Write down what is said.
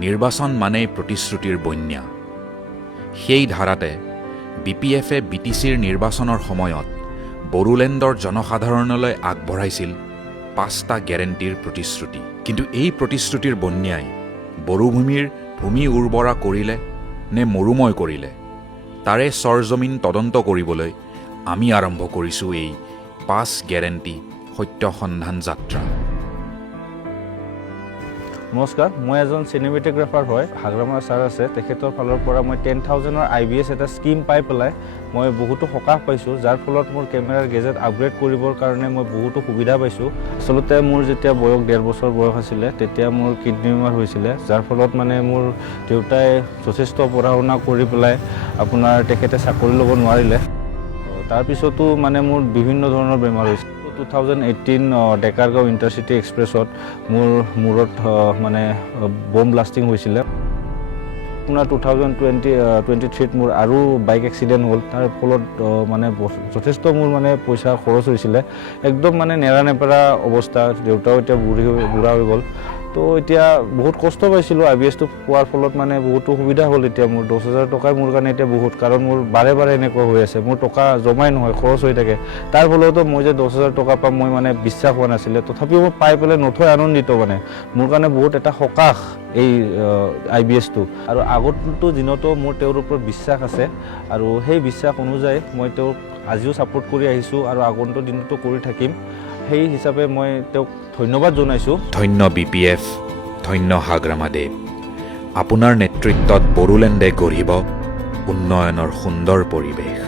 নিৰ্বাচন মানেই প্ৰতিশ্ৰুতিৰ বন্যা। সেই ধাৰাতে BPFে BTCৰ নিৰ্বাচনৰ সময়ত বড়োলেণ্ডৰ জনসাধাৰণলৈ আগবঢ়াইছিল 5টা গেৰেণ্টিৰ প্ৰতিশ্ৰুতি। কিন্তু এই প্ৰতিশ্ৰুতিৰ বন্যাই বড়োভূমিৰ ভূমি উৰ্বৰা কৰিলে নে মৰুময় কৰিলে, তাৰে চৰজমিন তদন্ত কৰিবলৈ আমি আৰম্ভ কৰিছোঁ এই 5 গেৰেণ্টি সত্য সন্ধান যাত্ৰা। নমস্কাৰ, মই এজন চিনেমেটোগ্ৰাফাৰ হয়। হাগ্ৰামাৰ ছাৰ আছে, তেখেতৰ ফালৰ পৰা মই 10,000ৰ IBS এটা স্কিম পাই পেলাই মই বহুতো সকাহ পাইছোঁ, যাৰ ফলত মোৰ কেমেৰাৰ গেজেট আপগ্ৰেড কৰিবৰ কাৰণে মই বহুতো সুবিধা পাইছোঁ। আচলতে মোৰ যেতিয়া বয়স 1.5 বছৰ বয়স আছিলে, তেতিয়া মোৰ কিডনি বেমাৰ হৈছিলে, যাৰ ফলত মানে মোৰ দেউতাই যথেষ্ট পঢ়া শুনা কৰি পেলাই তেখেতে চাকৰি ল'ব নোৱাৰিলে। তাৰপিছতো মানে মোৰ বিভিন্ন ধৰণৰ বেমাৰ হৈছিল। 2018 ডেকাৰগাঁও ইণ্টাৰচিটি এক্সপ্ৰেছত মোৰ মূৰত বম ব্লাষ্টিং হৈছিলে। 2023ত মোৰ আৰু বাইক এক্সিডেণ্ট হ'ল। তাৰ ফলত যথেষ্ট মোৰ পইচা খৰচ হৈছিলে। একদম নেৰানেপেৰা অৱস্থা। দেউতাও এতিয়া বুঢ়া হৈ গ'ল। তো এতিয়া বহুত কষ্ট পাইছিলোঁ। IBSটো পোৱাৰ ফলত বহুতো সুবিধা হ'ল। এতিয়া মোৰ 10,000 টকাই মোৰ কাৰণে এতিয়া বহুত, কাৰণ মোৰ বাৰে বাৰে এনেকুৱা হৈ আছে। মোৰ টকা জমাই নহয়, খৰচ হৈ থাকে। তাৰ ফলতো মই যে 10,000 টকা পাম মই বিশ্বাস হোৱা নাছিলে। তথাপিও মই পাই পেলাই নথৈ আনন্দিত। মোৰ কাৰণে বহুত এটা সকাহ এই IBSটো। আৰু আগন্তুক দিনতো মোৰ তেওঁৰ ওপৰত বিশ্বাস আছে, আৰু সেই বিশ্বাস অনুযায়ী মই তেওঁক আজিও ছাপোৰ্ট কৰি আহিছোঁ আৰু আগন্তুক দিনতো কৰি থাকিম। সেই হিচাপে মই তেওঁক ধন্যবাদ জনাইছোঁ। ধন্য BPF, ধন্য হাগ্ৰামাদেৱ। আপোনাৰ নেতৃত্বত বড়োলেণ্ডে গঢ়িব উন্নয়নৰ সুন্দৰ পৰিৱেশ।